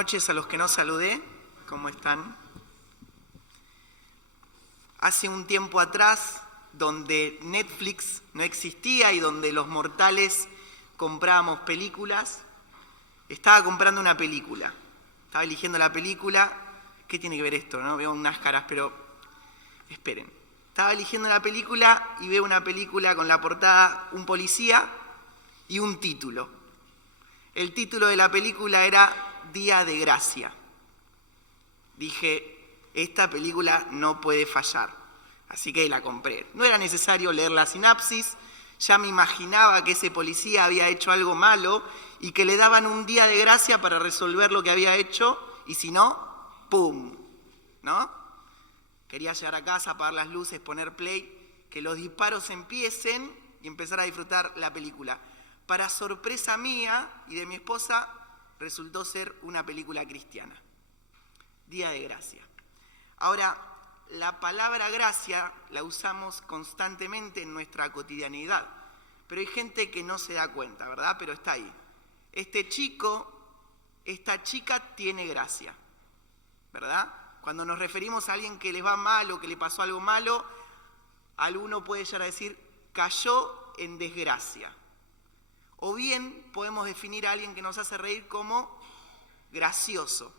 noches a los que no saludé. ¿Cómo están? Hace un tiempo atrás, donde Netflix no existía y donde los mortales comprábamos películas, estaba comprando una película. Estaba eligiendo la película. ¿Qué tiene que ver esto? No veo unas caras, pero esperen. Estaba eligiendo la película y veo una película con la portada un policía y un título. El título de la película era Día de Gracia. Dije, esta película no puede fallar, así que la compré. No era necesario leer la sinapsis, ya me imaginaba que ese policía había hecho algo malo y que le daban un día de gracia para resolver lo que había hecho, y si no, ¡pum! ¿No? Quería llegar a casa, apagar las luces, poner play, que los disparos empiecen y empezar a disfrutar la película. Para sorpresa mía y de mi esposa, resultó ser una película cristiana. Día de Gracia. Ahora, la palabra gracia la usamos constantemente en nuestra cotidianidad, pero hay gente que no se da cuenta, ¿verdad? Pero está ahí. Este chico, esta chica tiene gracia, ¿verdad? Cuando nos referimos a alguien que les va mal o que le pasó algo malo, alguno puede llegar a decir, cayó en desgracia. O bien podemos definir a alguien que nos hace reír como gracioso.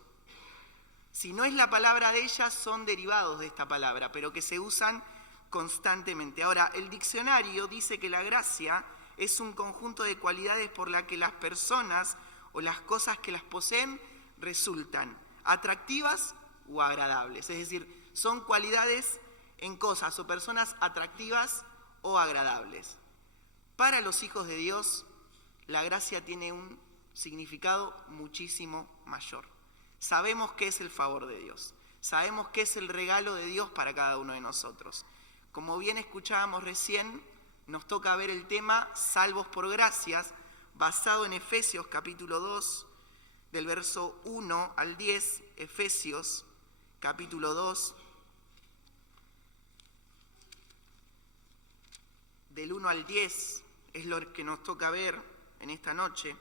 Si no es la palabra de ella, son derivados de esta palabra, pero que se usan constantemente. Ahora, el diccionario dice que la gracia es un conjunto de cualidades por las que las personas o las cosas que las poseen resultan atractivas o agradables. Es decir, son cualidades en cosas o personas atractivas o agradables. Para los hijos de Dios, la gracia tiene un significado muchísimo mayor. Sabemos qué es el favor de Dios, sabemos qué es el regalo de Dios para cada uno de nosotros. Como bien escuchábamos recién, nos toca ver el tema salvos por gracias, basado en Efesios capítulo 2, del verso 1 al 10, Efesios capítulo 2, del 1 al 10, es lo que nos toca ver en esta noche.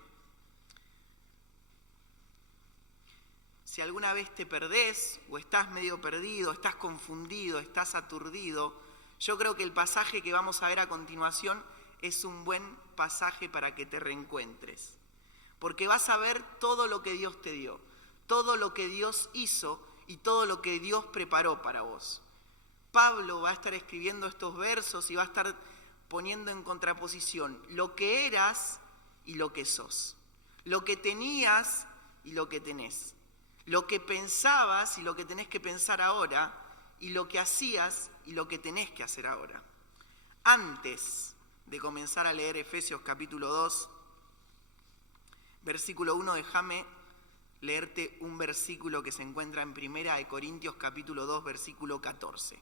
Si alguna vez te perdés o estás medio perdido, estás confundido, estás aturdido, yo creo que el pasaje que vamos a ver a continuación es un buen pasaje para que te reencuentres. Porque vas a ver todo lo que Dios te dio, todo lo que Dios hizo y todo lo que Dios preparó para vos. Pablo va a estar escribiendo estos versos y va a estar poniendo en contraposición lo que eras y lo que sos, lo que tenías y lo que tenés, lo que pensabas y lo que tenés que pensar ahora, y lo que hacías y lo que tenés que hacer ahora. Antes de comenzar a leer Efesios capítulo 2, versículo 1, déjame leerte un versículo que se encuentra en 1 Corintios capítulo 2, versículo 14.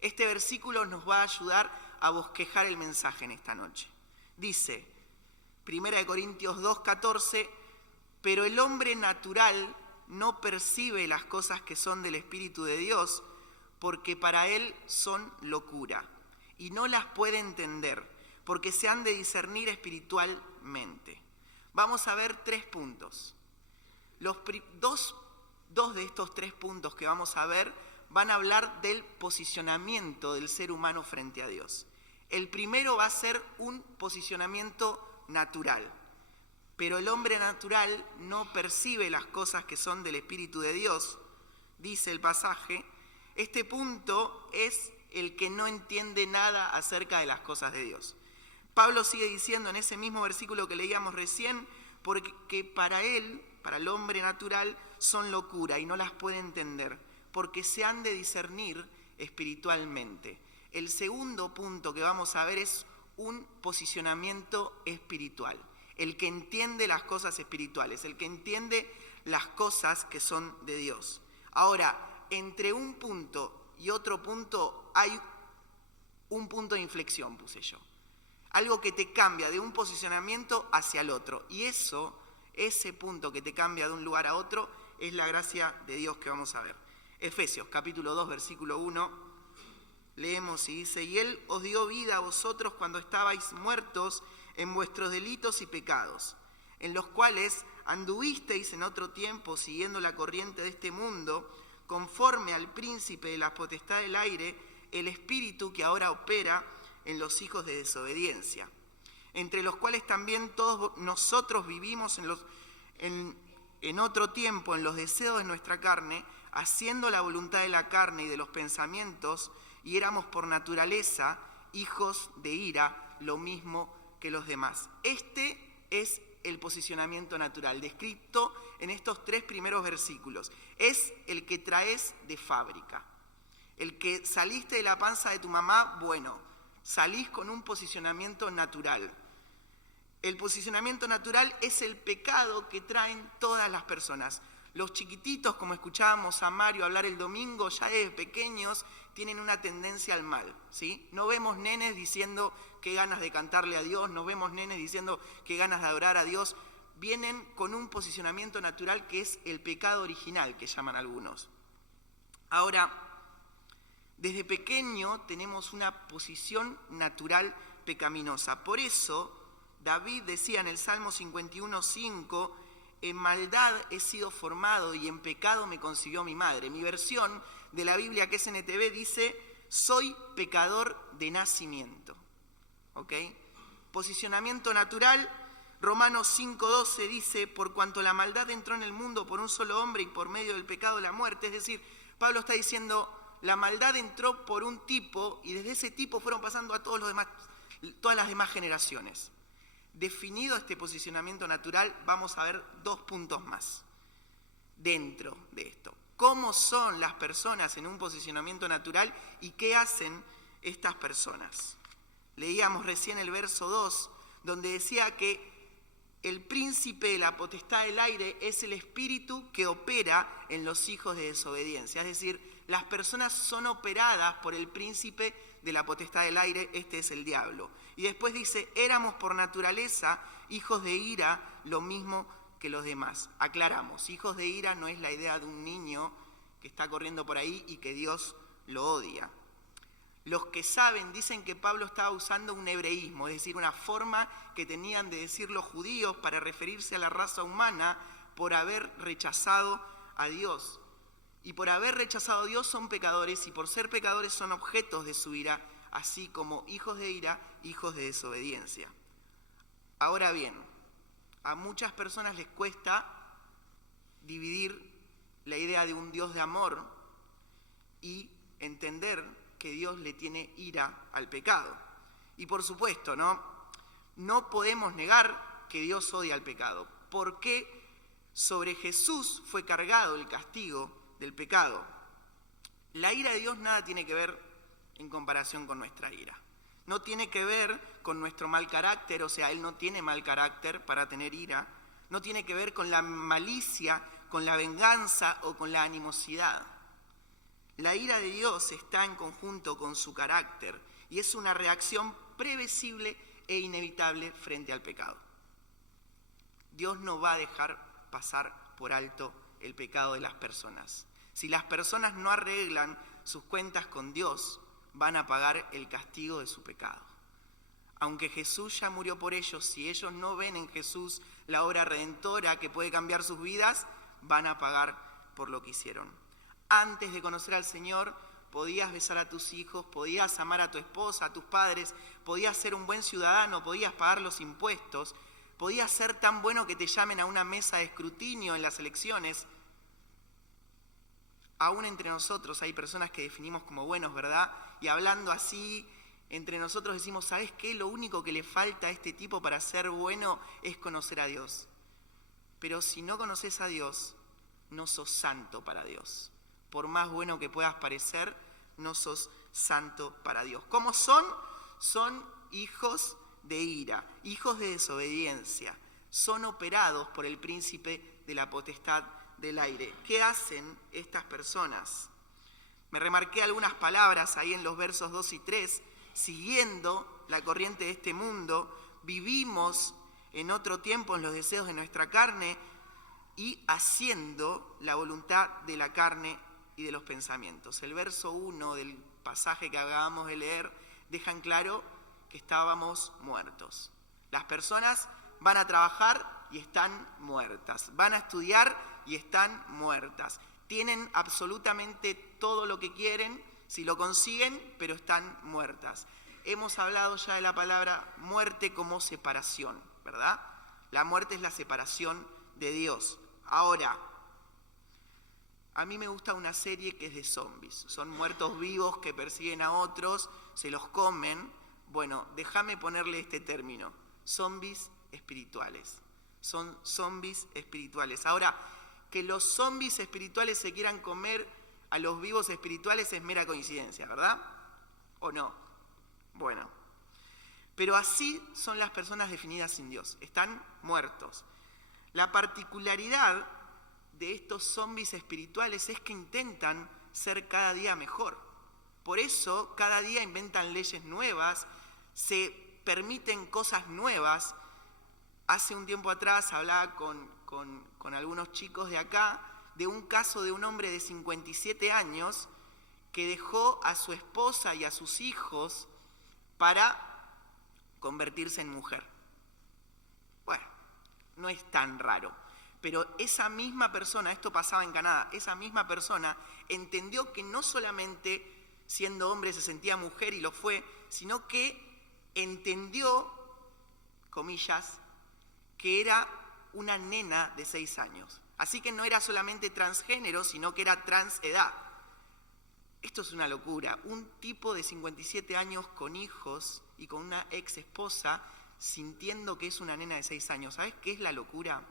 Este versículo nos va a ayudar a bosquejar el mensaje en esta noche. Dice, 1 Corintios 2, 14, pero el hombre natural no percibe las cosas que son del Espíritu de Dios, porque para él son locura, y no las puede entender, porque se han de discernir espiritualmente. Vamos a ver 3 puntos. Dos de estos 3 puntos que vamos a ver van a hablar del posicionamiento del ser humano frente a Dios. El primero va a ser un posicionamiento natural. Pero el hombre natural no percibe las cosas que son del Espíritu de Dios, dice el pasaje. Este punto es el que no entiende nada acerca de las cosas de Dios. Pablo sigue diciendo en ese mismo versículo que leíamos recién, porque para él, para el hombre natural, son locura y no las puede entender, porque se han de discernir espiritualmente. El segundo punto que vamos a ver es un posicionamiento espiritual. El que entiende las cosas espirituales, el que entiende las cosas que son de Dios. Ahora, entre un punto y otro punto hay un punto de inflexión, puse yo. Algo que te cambia de un posicionamiento hacia el otro. Y ese punto que te cambia de un lugar a otro, es la gracia de Dios que vamos a ver. Efesios capítulo 2, versículo 1, leemos y dice, y Él os dio vida a vosotros cuando estabais muertos en vuestros delitos y pecados, en los cuales anduvisteis en otro tiempo siguiendo la corriente de este mundo, conforme al príncipe de la potestad del aire, el espíritu que ahora opera en los hijos de desobediencia, entre los cuales también todos nosotros vivimos en otro tiempo en los deseos de nuestra carne, haciendo la voluntad de la carne y de los pensamientos, y éramos por naturaleza hijos de ira, lo mismo que los demás. Este es el posicionamiento natural, descrito en estos 3 primeros versículos. Es el que traes de fábrica. El que saliste de la panza de tu mamá, bueno, salís con un posicionamiento natural. El posicionamiento natural es el pecado que traen todas las personas. Los chiquititos, como escuchábamos a Mario hablar el domingo, ya desde pequeños tienen una tendencia al mal, ¿sí? No vemos nenes diciendo qué ganas de cantarle a Dios, no vemos nenes diciendo qué ganas de adorar a Dios. Vienen con un posicionamiento natural que es el pecado original, que llaman algunos. Ahora, desde pequeño tenemos una posición natural pecaminosa. Por eso, David decía en el Salmo 51:5, en maldad he sido formado y en pecado me concibió mi madre. Mi versión de la Biblia, que es NTV, dice, soy pecador de nacimiento. ¿Ok? Posicionamiento natural, Romanos 5:12 dice, por cuanto la maldad entró en el mundo por un solo hombre y por medio del pecado la muerte. Es decir, Pablo está diciendo, la maldad entró por un tipo y desde ese tipo fueron pasando a todas las demás generaciones. Definido este posicionamiento natural, vamos a ver 2 puntos más dentro de esto. ¿Cómo son las personas en un posicionamiento natural y qué hacen estas personas? Leíamos recién el verso 2, donde decía que el príncipe de la potestad del aire es el espíritu que opera en los hijos de desobediencia. Es decir, las personas son operadas por el príncipe de la potestad del aire, este es el diablo. Y después dice, éramos por naturaleza hijos de ira, lo mismo que los demás. Aclaramos, hijos de ira no es la idea de un niño que está corriendo por ahí y que Dios lo odia. Los que saben dicen que Pablo estaba usando un hebreísmo, es decir, una forma que tenían de decir los judíos para referirse a la raza humana por haber rechazado a Dios. Y por haber rechazado a Dios son pecadores y por ser pecadores son objetos de su ira, así como hijos de ira, hijos de desobediencia. Ahora bien, a muchas personas les cuesta dividir la idea de un Dios de amor y entender que Dios le tiene ira al pecado. Y por supuesto, no podemos negar que Dios odia al pecado, porque sobre Jesús fue cargado el castigo del pecado. La ira de Dios nada tiene que ver en comparación con nuestra ira. No tiene que ver con nuestro mal carácter, o sea, Él no tiene mal carácter para tener ira. No tiene que ver con la malicia, con la venganza o con la animosidad. La ira de Dios está en conjunto con su carácter y es una reacción previsible e inevitable frente al pecado. Dios no va a dejar pasar por alto el pecado de las personas. Si las personas no arreglan sus cuentas con Dios, van a pagar el castigo de su pecado. Aunque Jesús ya murió por ellos, si ellos no ven en Jesús la obra redentora que puede cambiar sus vidas, van a pagar por lo que hicieron. Antes de conocer al Señor, podías besar a tus hijos, podías amar a tu esposa, a tus padres, podías ser un buen ciudadano, podías pagar los impuestos, podías ser tan bueno que te llamen a una mesa de escrutinio en las elecciones. Aún entre nosotros hay personas que definimos como buenos, ¿verdad? Y hablando así, entre nosotros decimos, ¿sabes qué? Lo único que le falta a este tipo para ser bueno es conocer a Dios. Pero si no conoces a Dios, no sos santo para Dios. Por más bueno que puedas parecer, no sos santo para Dios. ¿Cómo son? Son hijos de ira, hijos de desobediencia. Son operados por el príncipe de la potestad del aire. ¿Qué hacen estas personas? Me remarqué algunas palabras ahí en los versos 2 y 3. Siguiendo la corriente de este mundo, vivimos en otro tiempo en los deseos de nuestra carne y haciendo la voluntad de la carne y de los pensamientos. El verso 1 del pasaje que acabamos de leer deja en claro que estábamos muertos. Las personas van a trabajar y están muertas. Van a estudiar y están muertas. Tienen absolutamente todo lo que quieren, si lo consiguen, pero están muertas. Hemos hablado ya de la palabra muerte como separación, ¿verdad? La muerte es la separación de Dios. Ahora, a mí me gusta una serie que es de zombies. Son muertos vivos que persiguen a otros, se los comen. Bueno, déjame ponerle este término. Zombies espirituales. Son zombies espirituales. Ahora, que los zombies espirituales se quieran comer a los vivos espirituales es mera coincidencia, ¿verdad? ¿O no? Bueno. Pero así son las personas definidas sin Dios. Están muertos. La particularidad de estos zombies espirituales es que intentan ser cada día mejor. Por eso cada día inventan leyes nuevas, se permiten cosas nuevas. Hace un tiempo atrás hablaba con algunos chicos de acá de un caso de un hombre de 57 años que dejó a su esposa y a sus hijos para convertirse en mujer. Bueno, no es tan raro. Pero esa misma persona, esto pasaba en Canadá, esa misma persona entendió que no solamente siendo hombre se sentía mujer y lo fue, sino que entendió, comillas, que era una nena de 6 años. Así que no era solamente transgénero, sino que era transedad. Esto es una locura. Un tipo de 57 años con hijos y con una ex esposa sintiendo que es una nena de 6 años. ¿Sabes qué es la locura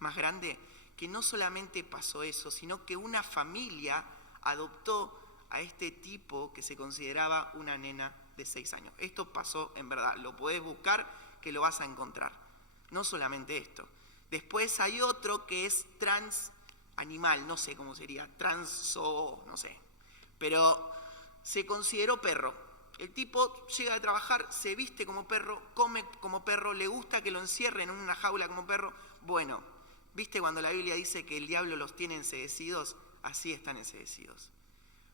más grande? Que no solamente pasó eso, sino que una familia adoptó a este tipo que se consideraba una nena de 6 años. Esto pasó en verdad, lo podés buscar que lo vas a encontrar. No solamente esto. Después hay otro que es trans animal, no sé cómo sería, transo, no sé. Pero se consideró perro. El tipo llega a trabajar, se viste como perro, come como perro, le gusta que lo encierren en una jaula como perro. Bueno, ¿viste cuando la Biblia dice que el diablo los tiene enceguecidos? Así están enceguecidos.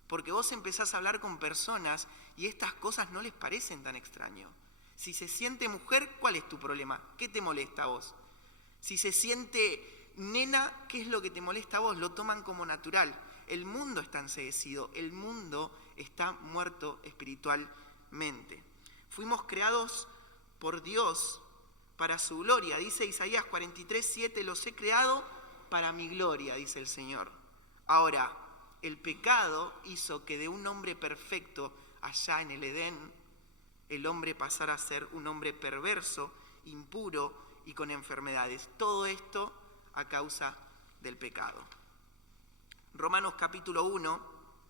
Porque vos empezás a hablar con personas y estas cosas no les parecen tan extraño. Si se siente mujer, ¿cuál es tu problema? ¿Qué te molesta a vos? Si se siente nena, ¿qué es lo que te molesta a vos? Lo toman como natural. El mundo está enceguecido, el mundo está muerto espiritualmente. Fuimos creados por Dios para su gloria. Dice Isaías 43:7, los he creado para mi gloria, dice el Señor. Ahora, el pecado hizo que de un hombre perfecto allá en el Edén, el hombre pasara a ser un hombre perverso, impuro y con enfermedades. Todo esto a causa del pecado. Romanos capítulo 1,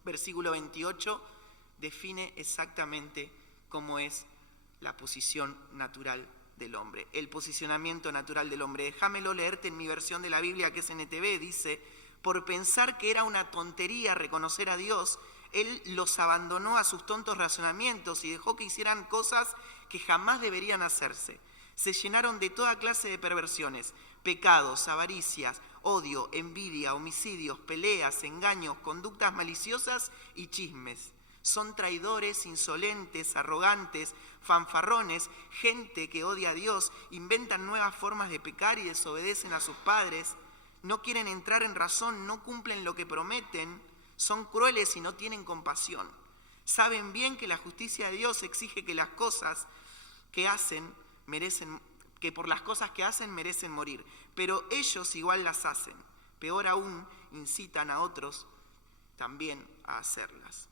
versículo 28, define exactamente cómo es la posición natural del hombre, el posicionamiento natural del hombre. Déjamelo leerte en mi versión de la Biblia, que es NTV, dice: por pensar que era una tontería reconocer a Dios, Él los abandonó a sus tontos razonamientos y dejó que hicieran cosas que jamás deberían hacerse. Se llenaron de toda clase de perversiones, pecados, avaricias, odio, envidia, homicidios, peleas, engaños, conductas maliciosas y chismes. Son traidores, insolentes, arrogantes, fanfarrones, gente que odia a Dios, inventan nuevas formas de pecar y desobedecen a sus padres, no quieren entrar en razón, no cumplen lo que prometen, son crueles y no tienen compasión. Saben bien que la justicia de Dios exige que las cosas que hacen que por las cosas que hacen merecen morir, pero ellos igual las hacen. Peor aún, incitan a otros también a hacerlas.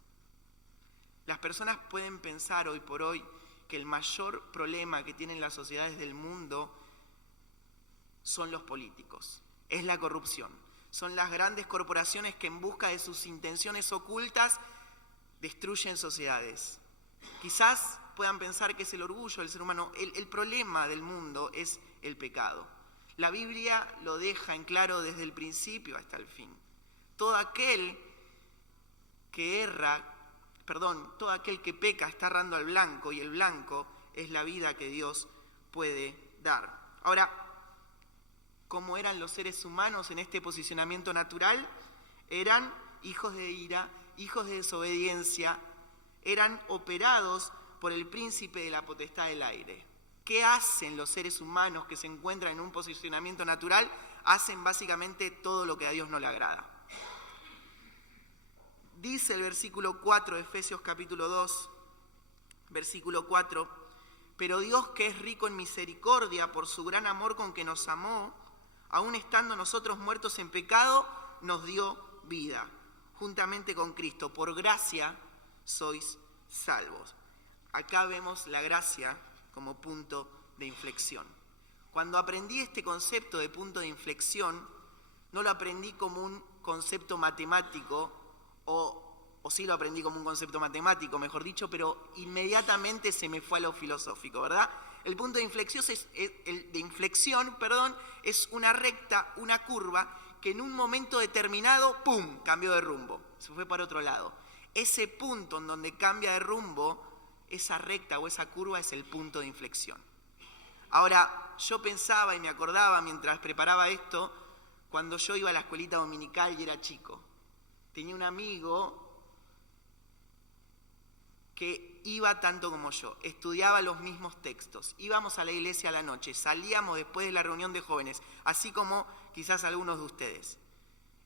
Las personas pueden pensar hoy por hoy que el mayor problema que tienen las sociedades del mundo son los políticos, es la corrupción. Son las grandes corporaciones que en busca de sus intenciones ocultas destruyen sociedades. Quizás puedan pensar que es el orgullo del ser humano. El problema del mundo es el pecado. La Biblia lo deja en claro desde el principio hasta el fin. Todo aquel que peca está errando al blanco, y el blanco es la vida que Dios puede dar. Ahora, ¿cómo eran los seres humanos en este posicionamiento natural? Eran hijos de ira, hijos de desobediencia, eran operados por el príncipe de la potestad del aire. ¿Qué hacen los seres humanos que se encuentran en un posicionamiento natural? Hacen básicamente todo lo que a Dios no le agrada. Dice el versículo 4 de Efesios capítulo 2, versículo 4, pero Dios, que es rico en misericordia por su gran amor con que nos amó, aun estando nosotros muertos en pecado, nos dio vida, juntamente con Cristo. Por gracia sois salvos. Acá vemos la gracia como punto de inflexión. Cuando aprendí este concepto de punto de inflexión, no lo aprendí como un concepto matemático, o sí lo aprendí como un concepto matemático, mejor dicho, pero inmediatamente se me fue a lo filosófico, ¿verdad? El punto de inflexión es una recta, una curva, que en un momento determinado, ¡pum!, cambió de rumbo, se fue para otro lado. Ese punto en donde cambia de rumbo, esa recta o esa curva es el punto de inflexión. Ahora, yo pensaba y me acordaba mientras preparaba esto, cuando yo iba a la escuelita dominical y era chico. Tenía un amigo que iba tanto como yo, estudiaba los mismos textos, íbamos a la iglesia a la noche, salíamos después de la reunión de jóvenes, así como quizás algunos de ustedes.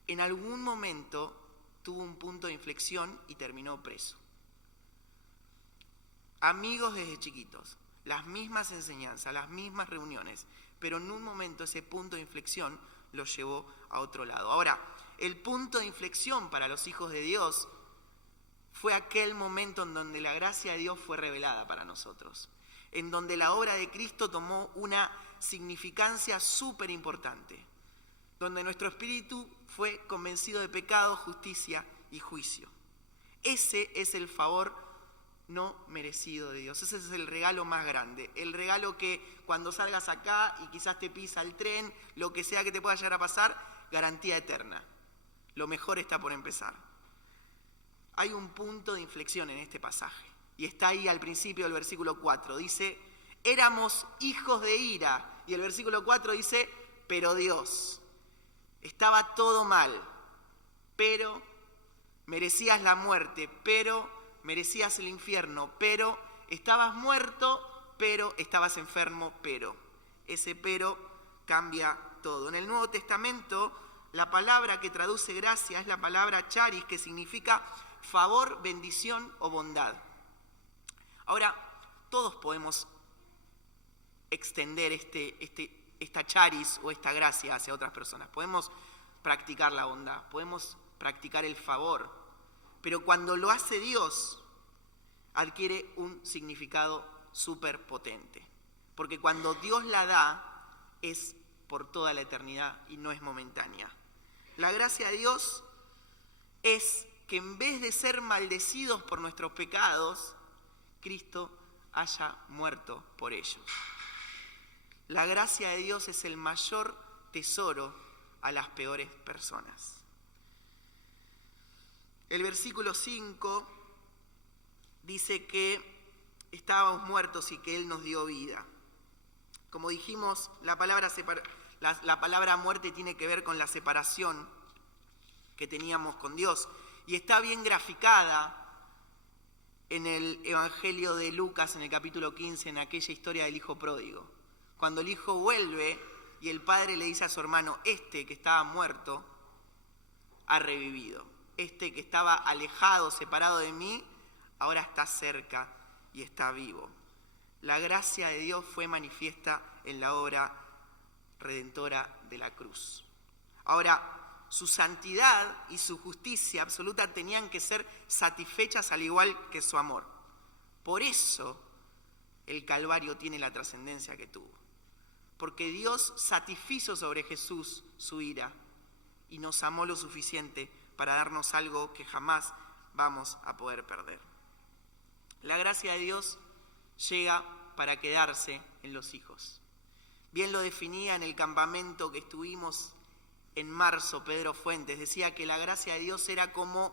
En algún momento tuvo un punto de inflexión y terminó preso. Amigos desde chiquitos, las mismas enseñanzas, las mismas reuniones, pero en un momento ese punto de inflexión lo llevó a otro lado. Ahora, el punto de inflexión para los hijos de Dios fue aquel momento en donde la gracia de Dios fue revelada para nosotros, en donde la obra de Cristo tomó una significancia súper importante, donde nuestro espíritu fue convencido de pecado, justicia y juicio. Ese es el favor no merecido de Dios, ese es el regalo más grande, el regalo que cuando salgas acá y quizás te pisa el tren, lo que sea que te pueda llegar a pasar, garantía eterna. Lo mejor está por empezar. Hay un punto de inflexión en este pasaje, y está ahí al principio del versículo 4. Dice, éramos hijos de ira, y el versículo 4 dice, pero Dios. Estaba todo mal, pero merecías la muerte, pero merecías el infierno, pero estabas muerto, pero estabas enfermo, pero. Ese pero cambia todo. En el Nuevo Testamento, la palabra que traduce gracia es la palabra charis, que significa favor, bendición o bondad. Ahora, todos podemos extender esta charis o esta gracia hacia otras personas. Podemos practicar la bondad, podemos practicar el favor, pero cuando lo hace Dios, adquiere un significado súper potente. Porque cuando Dios la da, es por toda la eternidad y no es momentánea. La gracia de Dios es que en vez de ser maldecidos por nuestros pecados, Cristo haya muerto por ellos. La gracia de Dios es el mayor tesoro a las peores personas. El versículo 5 dice que estábamos muertos y que Él nos dio vida. Como dijimos, la palabra muerte tiene que ver con la separación que teníamos con Dios. Y está bien graficada en el Evangelio de Lucas, en el capítulo 15, en aquella historia del hijo pródigo. Cuando el hijo vuelve y el padre le dice a su hermano, este que estaba muerto ha revivido. Este que estaba alejado, separado de mí, ahora está cerca y está vivo. La gracia de Dios fue manifiesta en la obra redentora de la cruz. Ahora, su santidad y su justicia absoluta tenían que ser satisfechas al igual que su amor. Por eso el Calvario tiene la trascendencia que tuvo. Porque Dios satisfizo sobre Jesús su ira y nos amó lo suficiente para darnos algo que jamás vamos a poder perder. La gracia de Dios llega para quedarse en los hijos. Bien lo definía en el campamento que estuvimos en marzo Pedro Fuentes. Decía que la gracia de Dios era como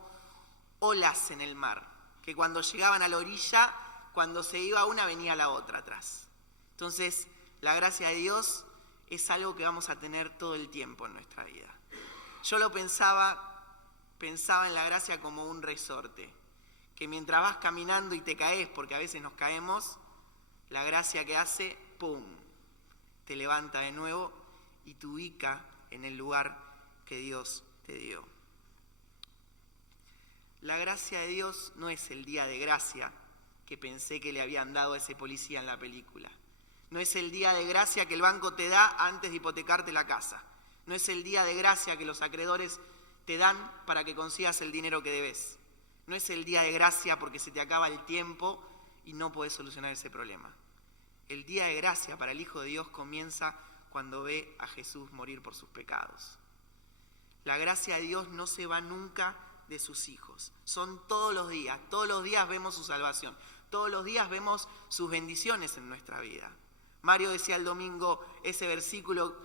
olas en el mar, que cuando llegaban a la orilla, cuando se iba una venía la otra atrás. Entonces, la gracia de Dios es algo que vamos a tener todo el tiempo en nuestra vida. Yo lo pensaba en la gracia como un resorte, que mientras vas caminando y te caes, porque a veces nos caemos, La gracia que hace, ¡pum!, te levanta de nuevo y te ubica en el lugar que Dios te dio. La gracia de Dios no es el día de gracia que pensé que le habían dado a ese policía en la película. No es el día de gracia que el banco te da antes de hipotecarte la casa. No es el día de gracia que los acreedores te dan para que consigas el dinero que debes. No es el día de gracia porque se te acaba el tiempo y no podés solucionar ese problema. El día de gracia para el Hijo de Dios comienza cuando ve a Jesús morir por sus pecados. La gracia de Dios no se va nunca de sus hijos. Son todos los días vemos su salvación, todos los días vemos sus bendiciones en nuestra vida. Mario decía el domingo ese versículo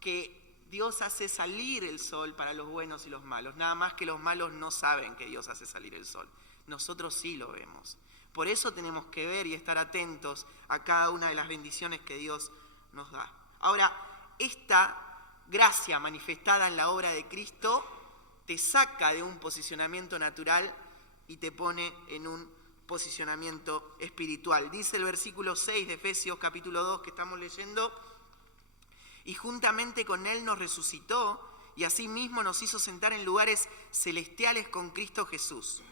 que Dios hace salir el sol para los buenos y los malos, nada más que los malos no saben que Dios hace salir el sol. Nosotros sí lo vemos. Por eso tenemos que ver y estar atentos a cada una de las bendiciones que Dios nos da. Ahora, esta gracia manifestada en la obra de Cristo te saca de un posicionamiento natural y te pone en un posicionamiento espiritual. Dice el versículo 6 de Efesios capítulo 2 que estamos leyendo: y juntamente con Él nos resucitó y asimismo nos hizo sentar en lugares celestiales con Cristo Jesús,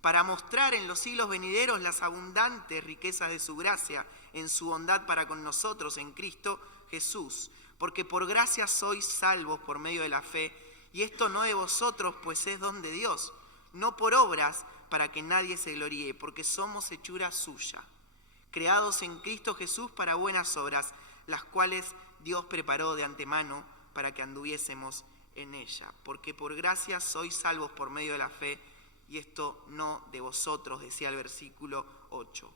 para mostrar en los siglos venideros las abundantes riquezas de su gracia en su bondad para con nosotros en Cristo Jesús. Porque por gracia sois salvos por medio de la fe, y esto no de vosotros, pues es don de Dios, no por obras para que nadie se gloríe, porque somos hechura suya, creados en Cristo Jesús para buenas obras, las cuales Dios preparó de antemano para que anduviésemos en ella. Porque por gracia sois salvos por medio de la fe, y esto no de vosotros, decía el versículo 8.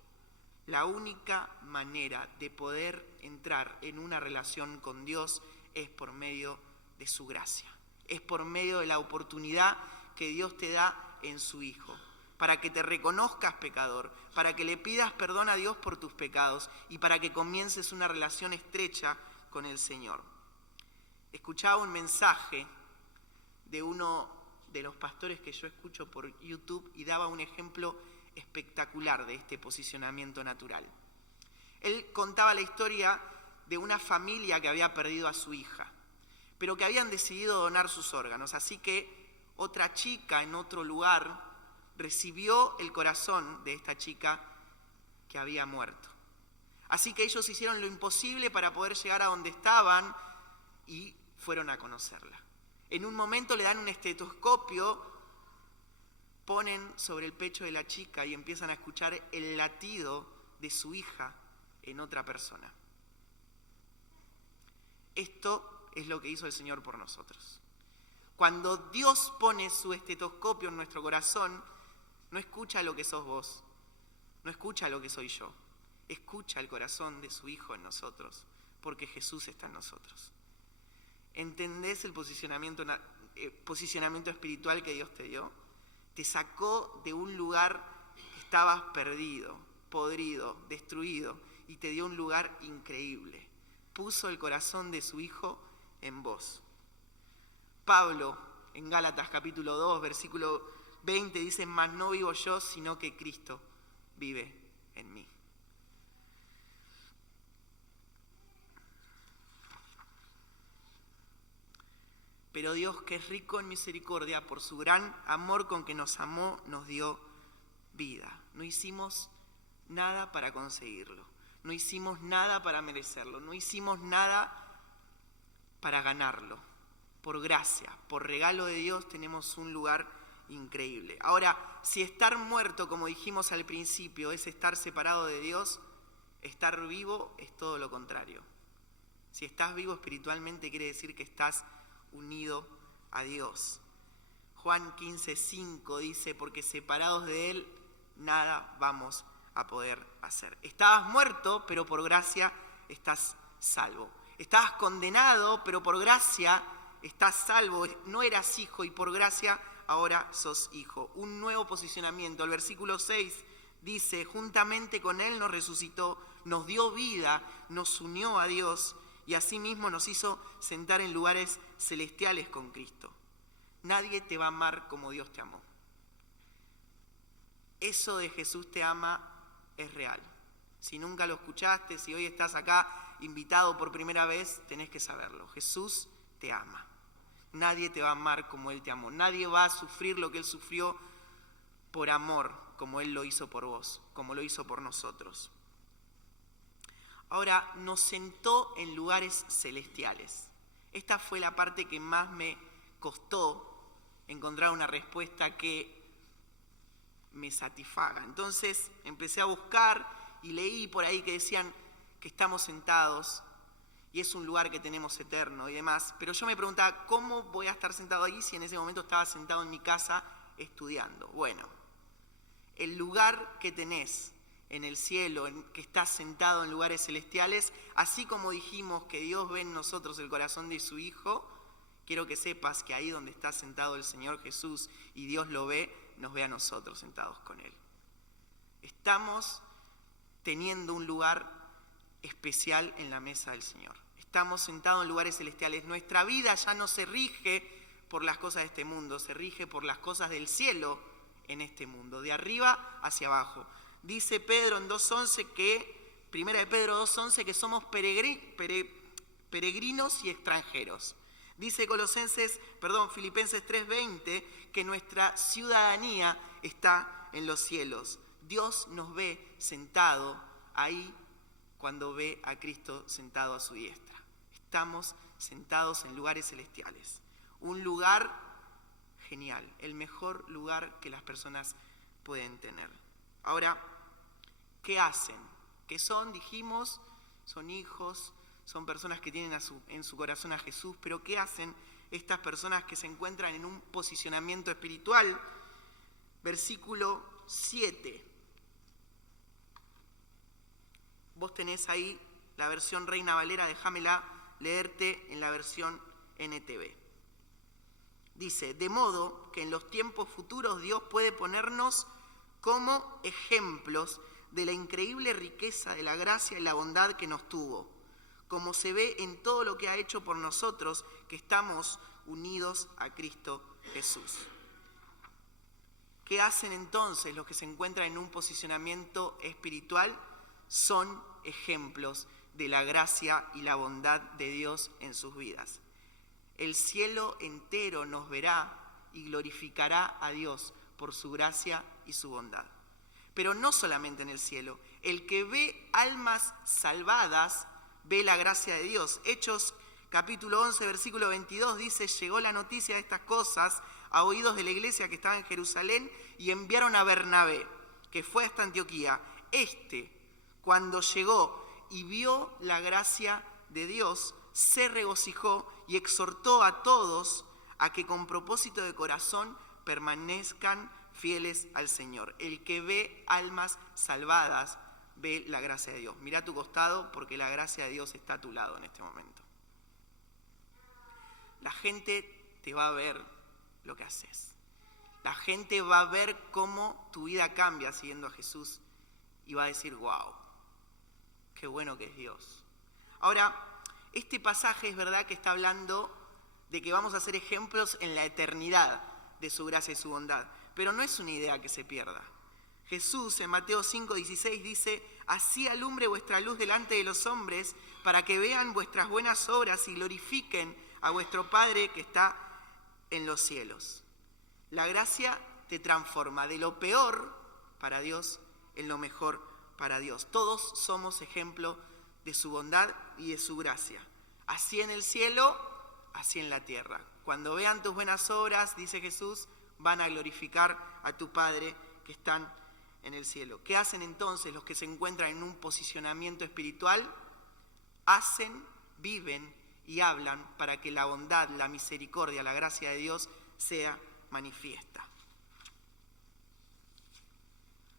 La única manera de poder entrar en una relación con Dios es por medio de su gracia. Es por medio de la oportunidad que Dios te da en su Hijo, para que te reconozcas pecador, para que le pidas perdón a Dios por tus pecados y para que comiences una relación estrecha con el Señor. Escuchaba un mensaje de uno de los pastores que yo escucho por YouTube y daba un ejemplo espectacular de este posicionamiento natural. Él contaba la historia de una familia que había perdido a su hija, pero que habían decidido donar sus órganos, así que otra chica en otro lugar recibió el corazón de esta chica que había muerto. Así que ellos hicieron lo imposible para poder llegar a donde estaban y fueron a conocerla. En un momento le dan un estetoscopio, ponen sobre el pecho de la chica y empiezan a escuchar el latido de su hija en otra persona. Esto es lo que hizo el Señor por nosotros. Cuando Dios pone su estetoscopio en nuestro corazón, no escucha lo que sos vos, no escucha lo que soy yo, escucha el corazón de su Hijo en nosotros, porque Jesús está en nosotros. ¿Entendés el posicionamiento espiritual que Dios te dio? Te sacó de un lugar que estabas perdido, podrido, destruido, y te dio un lugar increíble. Puso el corazón de su Hijo en vos. Pablo, en Gálatas capítulo 2, versículo 20, dice: mas no vivo yo, sino que Cristo vive en mí. Pero Dios, que es rico en misericordia, por su gran amor con que nos amó, nos dio vida. No hicimos nada para conseguirlo, no hicimos nada para merecerlo, no hicimos nada para ganarlo. Por gracia, por regalo de Dios, tenemos un lugar increíble. Ahora, si estar muerto, como dijimos al principio, es estar separado de Dios, estar vivo es todo lo contrario. Si estás vivo espiritualmente, quiere decir que estás unido a Dios. Juan 15:5 dice: porque separados de Él, nada vamos a poder hacer. Estabas muerto, pero por gracia estás salvo. Estabas condenado, pero por gracia estás salvo. No eras hijo y por gracia ahora sos hijo. Un nuevo posicionamiento. El versículo 6 dice: juntamente con Él nos resucitó, nos dio vida, nos unió a Dios y asimismo nos hizo sentar en lugares celestiales con Cristo. Nadie te va a amar como Dios te amó. Eso de Jesús te ama es real. Si nunca lo escuchaste, si hoy estás acá invitado por primera vez, tenés que saberlo. Jesús te ama. Nadie te va a amar como Él te amó. Nadie va a sufrir lo que Él sufrió por amor, como Él lo hizo por vos, como lo hizo por nosotros. Ahora, nos sentó en lugares celestiales. Esta fue la parte que más me costó encontrar una respuesta que me satisfaga. Entonces empecé a buscar y leí por ahí que decían que estamos sentados y es un lugar que tenemos eterno y demás. Pero yo me preguntaba, ¿cómo voy a estar sentado ahí si en ese momento estaba sentado en mi casa estudiando? Bueno, el lugar que tenés en el cielo, que estás sentado en lugares celestiales, así como dijimos que Dios ve en nosotros el corazón de su Hijo, quiero que sepas que ahí donde está sentado el Señor Jesús y Dios lo ve, nos ve a nosotros sentados con Él. Estamos teniendo un lugar especial en la mesa del Señor. Estamos sentados en lugares celestiales. Nuestra vida ya no se rige por las cosas de este mundo, se rige por las cosas del cielo en este mundo, de arriba hacia abajo. Dice Pedro en 2.11 que, primera de Pedro 2.11, que somos peregrinos y extranjeros. Dice Filipenses 3.20, que nuestra ciudadanía está en los cielos. Dios nos ve sentado ahí cuando ve a Cristo sentado a su diestra. Estamos sentados en lugares celestiales. Un lugar genial, el mejor lugar que las personas pueden tener. Ahora, ¿qué hacen? ¿Qué son? Dijimos, son hijos, son personas que tienen en su corazón a Jesús, pero ¿qué hacen estas personas que se encuentran en un posicionamiento espiritual? Versículo 7. Vos tenés ahí la versión Reina Valera, déjamela leerte en la versión NTV. Dice, de modo que en los tiempos futuros Dios puede ponernos como ejemplos de la increíble riqueza de la gracia y la bondad que nos tuvo, como se ve en todo lo que ha hecho por nosotros, que estamos unidos a Cristo Jesús. ¿Qué hacen entonces los que se encuentran en un posicionamiento espiritual? Son ejemplos de la gracia y la bondad de Dios en sus vidas. El cielo entero nos verá y glorificará a Dios por su gracia y su bondad. Pero no solamente en el cielo. El que ve almas salvadas ve la gracia de Dios. Hechos capítulo 11, versículo 22 dice, llegó la noticia de estas cosas a oídos de la iglesia que estaba en Jerusalén y enviaron a Bernabé, que fue hasta Antioquía. Cuando llegó y vio la gracia de Dios, se regocijó y exhortó a todos a que con propósito de corazón permanezcan fieles al Señor. El que ve almas salvadas ve la gracia de Dios. Mira a tu costado porque la gracia de Dios está a tu lado en este momento. La gente te va a ver lo que haces. La gente va a ver cómo tu vida cambia siguiendo a Jesús y va a decir, wow, qué bueno que es Dios. Ahora, este pasaje es verdad que está hablando de que vamos a ser ejemplos en la eternidad de su gracia y su bondad, pero no es una idea que se pierda. Jesús en Mateo 5:16 dice, así alumbre vuestra luz delante de los hombres, para que vean vuestras buenas obras y glorifiquen a vuestro Padre que está en los cielos. La gracia te transforma de lo peor para Dios en lo mejor para Dios. Todos somos ejemplo de su bondad y de su gracia. Así en el cielo, así en la tierra. Cuando vean tus buenas obras, dice Jesús, van a glorificar a tu Padre que están en el cielo. ¿Qué hacen entonces los que se encuentran en un posicionamiento espiritual? Hacen, viven y hablan para que la bondad, la misericordia, la gracia de Dios sea manifiesta.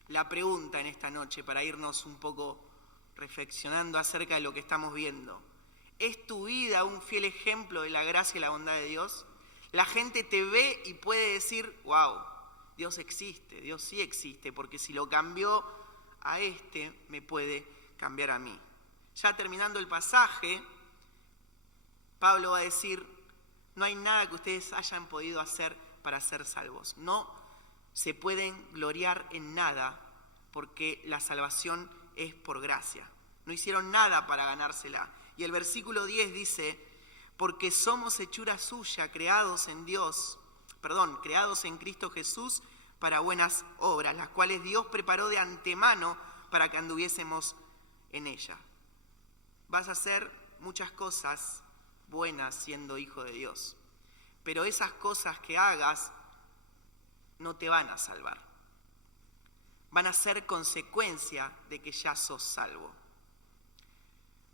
La pregunta en esta noche, para irnos un poco reflexionando acerca de lo que estamos viendo, ¿es tu vida un fiel ejemplo de la gracia y la bondad de Dios? La gente te ve y puede decir, wow, Dios existe, Dios sí existe, porque si lo cambió a me puede cambiar a mí. Ya terminando el pasaje, Pablo va a decir, no hay nada que ustedes hayan podido hacer para ser salvos. No se pueden gloriar en nada, porque la salvación es por gracia. No hicieron nada para ganársela. Y el versículo 10 dice, porque somos hechura suya, creados en Cristo Jesús para buenas obras, las cuales Dios preparó de antemano para que anduviésemos en ella. Vas a hacer muchas cosas buenas siendo hijo de Dios, pero esas cosas que hagas no te van a salvar. Van a ser consecuencia de que ya sos salvo.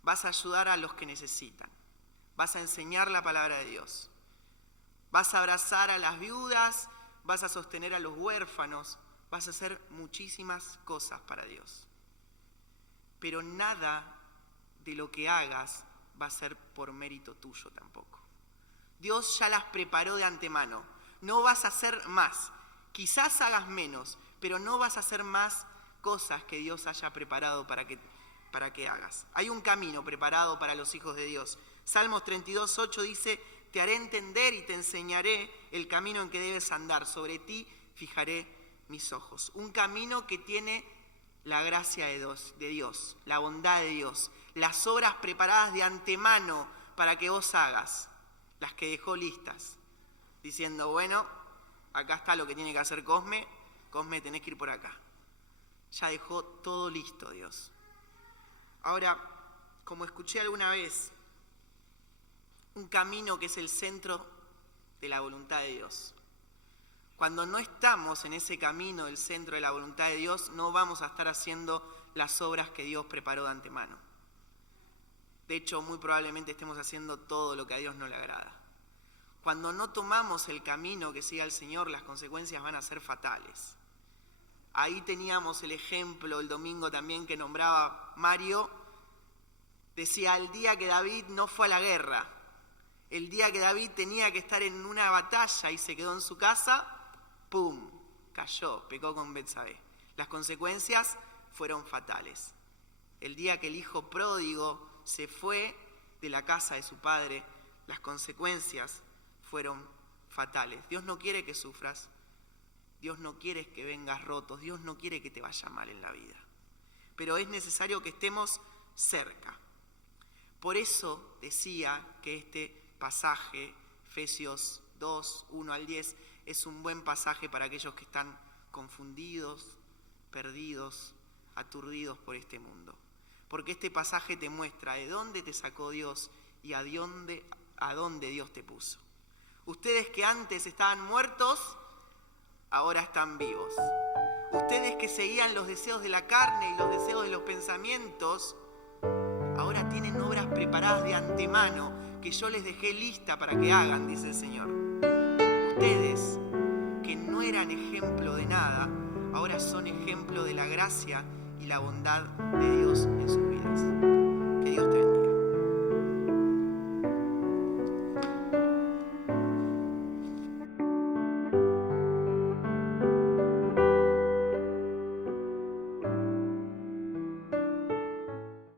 Vas a ayudar a los que necesitan. Vas a enseñar la palabra de Dios. Vas a abrazar a las viudas, vas a sostener a los huérfanos, vas a hacer muchísimas cosas para Dios. Pero nada de lo que hagas va a ser por mérito tuyo tampoco. Dios ya las preparó de antemano. No vas a hacer más. Quizás hagas menos, pero no vas a hacer más cosas que Dios haya preparado para que hagas. Hay un camino preparado para los hijos de Dios. Salmos 32:8 dice, te haré entender y te enseñaré el camino en que debes andar. Sobre ti fijaré mis ojos. Un camino que tiene la gracia de Dios, la bondad de Dios, las obras preparadas de antemano para que vos hagas, las que dejó listas, diciendo, bueno, acá está lo que tiene que hacer Cosme, tenés que ir por acá. Ya dejó todo listo Dios. Ahora, como escuché alguna vez, un camino que es el centro de la voluntad de Dios. Cuando no estamos en ese camino del centro de la voluntad de Dios, no vamos a estar haciendo las obras que Dios preparó de antemano. De hecho, muy probablemente estemos haciendo todo lo que a Dios no le agrada. Cuando no tomamos el camino que sigue al Señor, las consecuencias van a ser fatales. Ahí teníamos el ejemplo el domingo también que nombraba Mario. Decía, el día que David no fue a la guerra, el día que David tenía que estar en una batalla y se quedó en su casa, ¡pum!, cayó, pecó con Betsabé. Las consecuencias fueron fatales. El día que el hijo pródigo se fue de la casa de su padre, las consecuencias fueron fatales. Dios no quiere que sufras, Dios no quiere que vengas rotos, Dios no quiere que te vaya mal en la vida. Pero es necesario que estemos cerca. Por eso decía que este pasaje, Efesios 2, 1 al 10, es un buen pasaje para aquellos que están confundidos, perdidos, aturdidos por este mundo. Porque este pasaje te muestra de dónde te sacó Dios y a dónde Dios te puso. Ustedes que antes estaban muertos, ahora están vivos. Ustedes que seguían los deseos de la carne y los deseos de los pensamientos, ahora tienen obras preparadas de antemano que yo les dejé lista para que hagan, dice el Señor. Ustedes que no eran ejemplo de nada, ahora son ejemplo de la gracia y la bondad de Dios.